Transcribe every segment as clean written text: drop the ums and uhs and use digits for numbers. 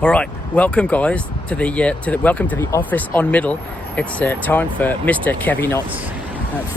All right, welcome guys to the office on Middle. It's time for Mr. Kevy Nott's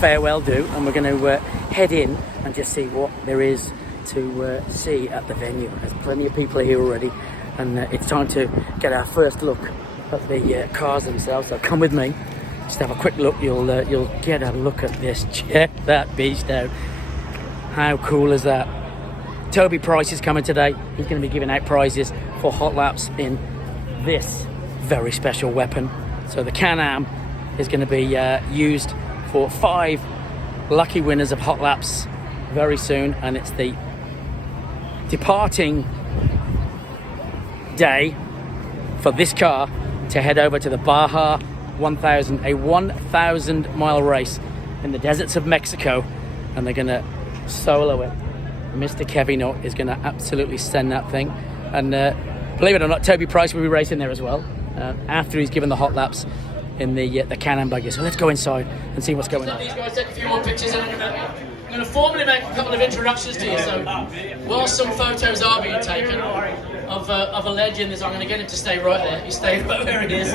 farewell do, and we're going to head in and just see what there is to see at the venue. There's plenty of people here already, and it's time to get our first look at the cars themselves. So come with me, just have a quick look. You'll get a look at this. Check that beast out. How cool is that? Toby Price is coming today. He's going to be giving out prizes for hot laps in this very special weapon. So the Can-Am is going to be used for 5 lucky winners of hot laps very soon, and it's the departing day for this car to head over to the Baja 1000, a 1,000 mile race in the deserts of Mexico, and they're going to solo it. Mr. Kevy Nott is going to absolutely send that thing, and believe it or not, Toby Price will be racing there as well after he's given the hot laps in the Can-Am buggy. So let's go inside and see what's going on. These guys take a few more pictures, and I'm going to formally make a couple of introductions to you. So while some photos are being taken of a legend, I'm going to get him to stay right there. You stay right where it is.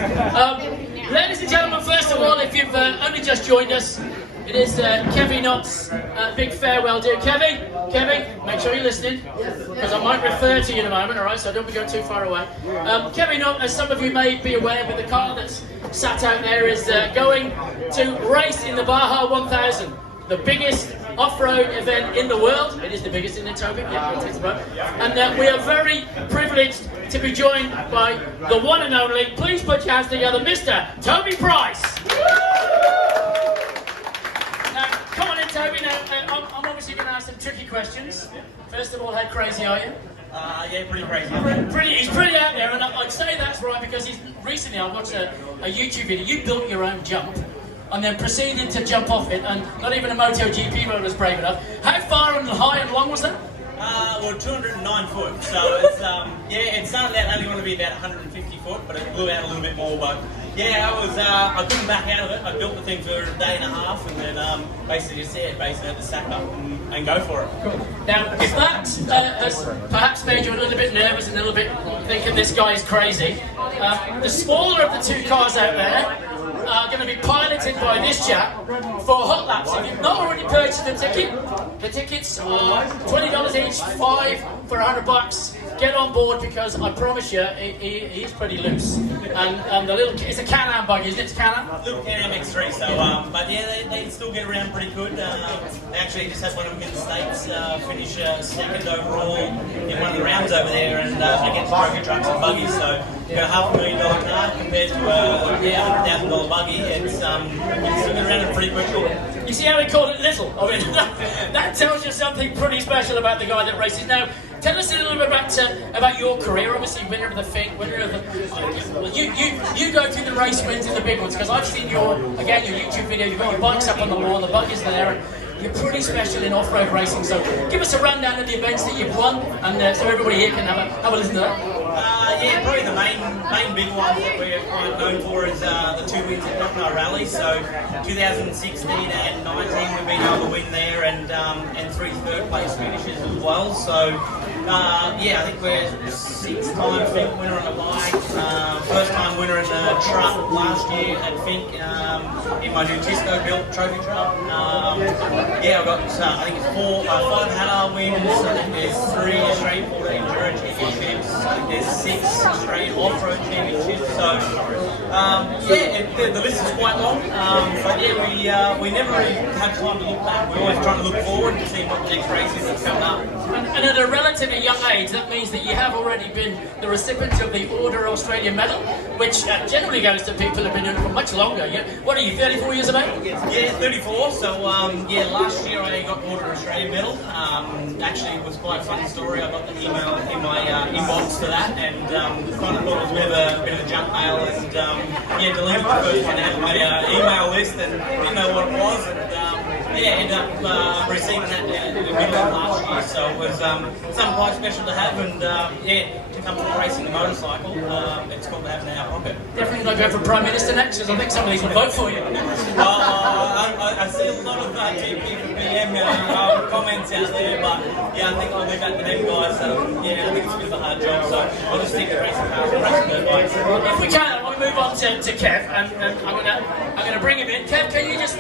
Ladies and gentlemen, first of all, if you've only just joined us, it is Kevy Nott's big farewell do. Kevy, make sure you're listening, because I might refer to you in a moment, alright, so don't be going too far away. Kevy Nott, as some of you may be aware, but the car that's sat out there is going to race in the Baja 1000, the biggest off-road event in the world. It is the biggest in the Toby, yeah, it is, right? And we are very privileged to be joined by the one and only, please put your hands together, Mr. Toby Price. Come on in, Toby. Now, I'm obviously going to ask some tricky questions. First of all, how crazy are you? Yeah, pretty crazy. He's pretty out there, and I'd say that's right because recently I watched a YouTube video. You built your own jump and then proceeded to jump off it, and not even a MotoGP road was brave enough. How far and high and long was that? Well, 209 foot, so it's, it started out only going to be about 150 foot, but it blew out a little bit more, but yeah, I couldn't back out of it. I built the thing for a day and a half, and then basically had to sack up and go for it. Cool. Now, if that has perhaps made you a little bit nervous and a little bit thinking this guy is crazy, the smaller of the two cars out there are going to be piloted by this chap for hot laps. If you've not already purchased a ticket, the tickets are $20 each, 5 for $100. Get on board, because I promise you, he's pretty loose. And the it's a Can-Am buggy, isn't it? It's Can-Am? Little Can-Am X3, so, but yeah, they still get around pretty good. They actually just had one of them in the States finish second overall in one of the rounds over there, and against broken trucks and buggies, so you know, $500,000 car compared to a $100,000 buggy, it's still get around it pretty quickly. You see how we call it little? I mean, that tells you something pretty special about the guy that races. Now, tell us a little bit about your career. Obviously, winner of the thing, winner of the. Well, you go through the race wins and the big ones, because I've seen your YouTube video. You've got your bikes up on the wall, the buggies there, and you're pretty special in off-road racing. So, give us a rundown of the events that you've won, and so everybody here can have a listen to that. Yeah, probably the main big one that we're quite known for is the 2 wins at Knocknar Rally. So 2016 and 19 we've been able to win there, and 3 third place finishes as well. So I think we're 6-time Fink winner on the bike, first time winner in the truck last year at Fink in my new Tisco built trophy truck. I've got I think it's 5 Hattah wins. I think there's 3 Australian 14 Enduro championships. I think there's 6 Australian off-road championships. So the list is quite long. But yeah, we never really have time to look back. We're always trying to look forward to see what the next race is that's coming up. And at a relatively young age, that means that you have already been the recipient of the Order Australia Medal, which generally goes to people who've been doing it for much longer. What are you, 34 years of age? Yeah, 34. So last year I got Order Australia Medal. Actually, it was quite a funny story. I got the email in my inbox for that, and kind of thought it was a bit of a junk mail, and deleted the first one out of my email list, and didn't know what it was, and ended up receiving that in the middle of last year. So it was something quite special to have, and to come to racing a motorcycle, it's cool to have in our pocket. Definitely not go for Prime Minister next, because I think some of these will vote for you. I see a lot of GP from PM comments out there, but I think I'll leave that to them guys. So I think it's a bit of a hard job. So I'll just stick to racing cars and racing dirt bikes. If we can, I want to move on to Kev, and I'm gonna bring him in. Kev, can you just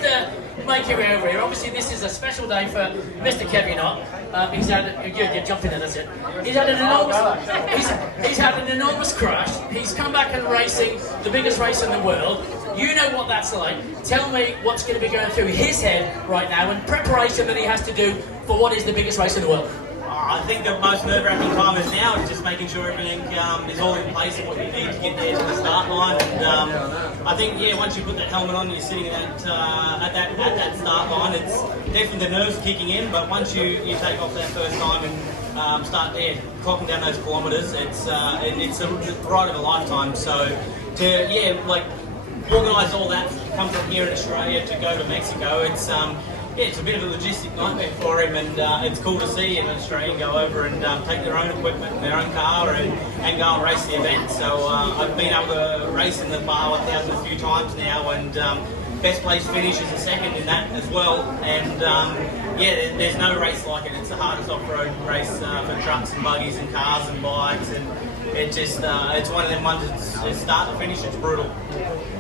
make your way over here? Obviously, this is a special day for Mr. Kevy Nott. He's had you're jumping in, that's it. He's had an enormous crash. He's come back and racing the biggest race in the world. You know what that's like. Tell me what's going to be going through his head right now and preparation that he has to do for what is the biggest race in the world. I think the most nerve-wracking time is now is just making sure everything is all in place and what you need to get there to the start line. And I think, yeah, once you put that helmet on, you're sitting at that start line. It's definitely the nerves kicking in, but once you take off that first time and start there, clocking down those kilometres, it's a ride of a lifetime. So to organise all that, come from here in Australia to go to Mexico, it's a bit of a logistic nightmare for him, and it's cool to see an Australian go over and take their own equipment and their own car and go and race the event. So I've been able to race in the Baja 1000 a few times now, and best place finish is a second in that as well. And there's no race like it. It's the hardest off-road race for trucks and buggies and cars and bikes, and it's one of them ones that's start to finish, it's brutal.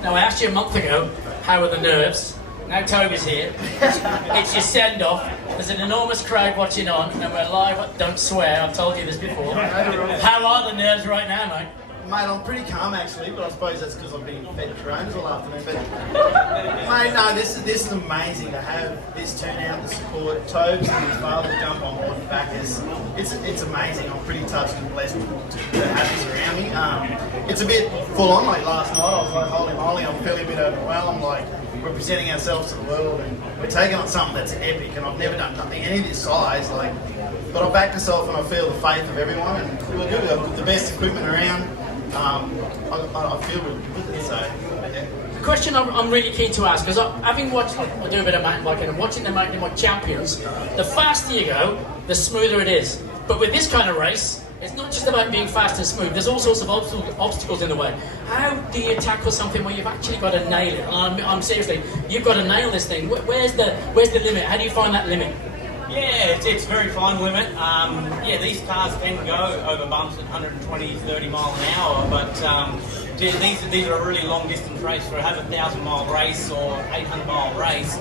Now, I asked you a month ago, how are the nerves? Now Toby's here. It's your send-off. There's an enormous crowd watching on, and we're live at Don't Swear. I've told you this before. How are the nerves right now, mate? Mate, I'm pretty calm actually, but I suppose that's because I've been fed drones all afternoon. But mate, no, this is amazing to have this turnout, the support. Tobes and his father jump on board and back us. It's amazing. I'm pretty touched and blessed to have this around me. It's a bit full on. Like last night, I was like, holy moly, I'm feeling a bit overwhelmed. Like we're presenting ourselves to the world, and we're taking on something that's epic. And I've never done nothing any of this size. But I back myself, and I feel the faith of everyone. And we're good. We've got the best equipment around. I feel really good with it, so yeah. The question I'm really keen to ask, because having watched, I do a bit of mountain biking, and watching the mountain bike champions, the faster you go, the smoother it is. But with this kind of race, it's not just about being fast and smooth. There's all sorts of obstacles in the way. How do you tackle something where you've actually got to nail it? I'm seriously, you've got to nail this thing. Where's the limit? How do you find that limit? Yeah, it's very fine limit. These cars can go over bumps at 120, 30 mile an hour, but these are a really long distance race. For a 1,000-mile race or 800-mile race,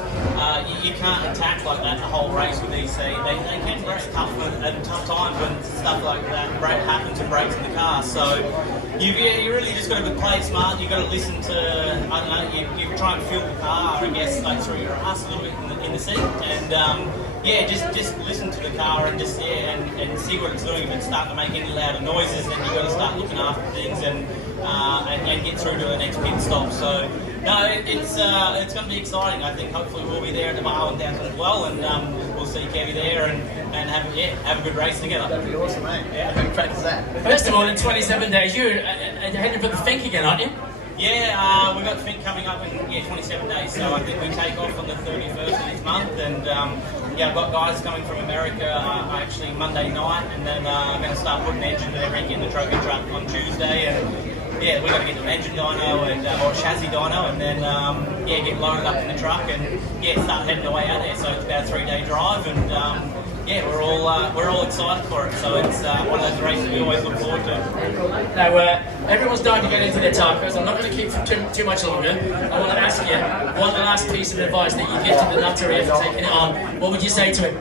you can't attack like that the whole race with these. They can be tough at tough times when stuff like that happens and breaks in the car. So you really just got to play it smart. You've got to listen to, I don't know, you try and feel the car, I guess, like through your ass a little bit in the seat, and just listen to the car and and see what it's doing. If it's starting to make any louder noises, then you've got to start looking after things and get through to the next pit stop. So no, it's going to be exciting. I think hopefully we'll be there at the Baja 1000 as well, and we'll see Kevy there and have a good race together. That'd be awesome, mate. Yeah, I can practice that. First of all, in 27 days, you're heading for the Fink again, aren't you? Yeah, we've got Fink coming up in 27 days, so I think we take off on the 31st of this month, and I've got guys coming from America actually Monday night, and then I'm going to start putting engines and everything in the trophy truck on Tuesday, and we've got to get an engine dyno or a chassis dyno, and then get loaded up in the truck and start heading away out there. So it's about a 3-day drive, and we're all excited for it. So it's one of those races we always look forward to. Now, everyone's dying to get into their tacos. I'm not going to keep too much longer. I want to ask you one last piece of advice that you give to the nutter here for taking it on. What would you say to him?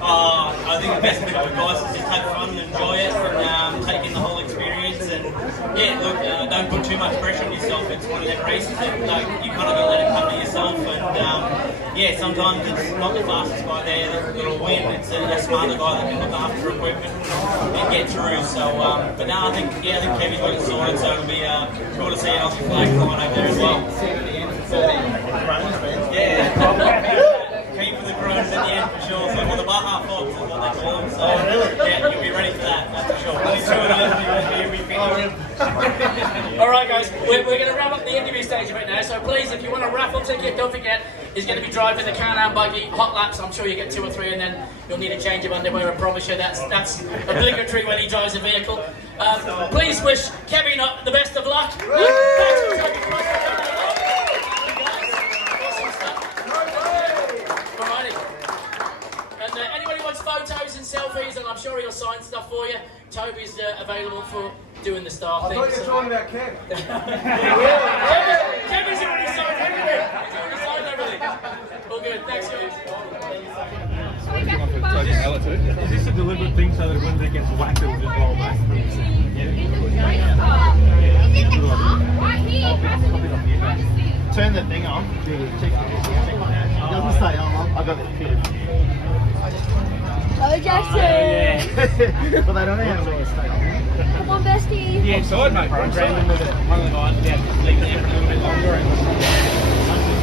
I think the best bit of advice is just have fun and enjoy it, and take in the whole experience. And don't put too much pressure on yourself. It's one of them races that you kind of got to let it come to yourself. And sometimes it's not the fastest guy there that'll win. It's a smarter guy that can look after equipment and get through. So, but now I think Kevy's got it sorted. So it'll be cool to see an Aussie flag flying over there as well. Keep for the crows at the end for sure. So for the Baja Fox is what they call them. So you'll be ready for that, that's for sure. Only 2 of them. All right, guys, we're going to wrap up the interview stage right now. So please, if you want a raffle ticket, don't forget he's going to be driving the Can-Am buggy hot laps. I'm sure you get 2 or 3, and then you'll need a change of underwear. I promise you that's obligatory when he drives a vehicle. Please wish Kevy Nott the best of luck. Thanks for taking the time. Anybody wants photos and selfies, and I'm sure he'll sign sign stuff for you. Toby's available for doing the star thing. I thought you were talking about Kev. Kevin's already signed everything. He's already signed everything. All good. Thanks, guys. Is this a deliberate thing so that when it gets whacked, it will just roll back? Turn the thing on. Check it doesn't stay on. I got it fitted. Oh, Jackson! But they don't know how to make it stay on. Come on, bestie! Yeah, inside, mate. One of the guys, leave it there for a little bit longer.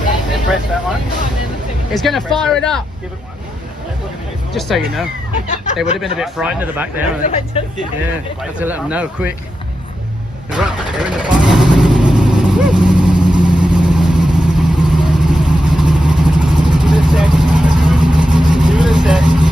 And press that one. He's going to fire it up. Just so you know, they would have been a bit frightened at the back there. I think. Yeah, have to let them know quick. They're right, they're in the fire. Give it a sec.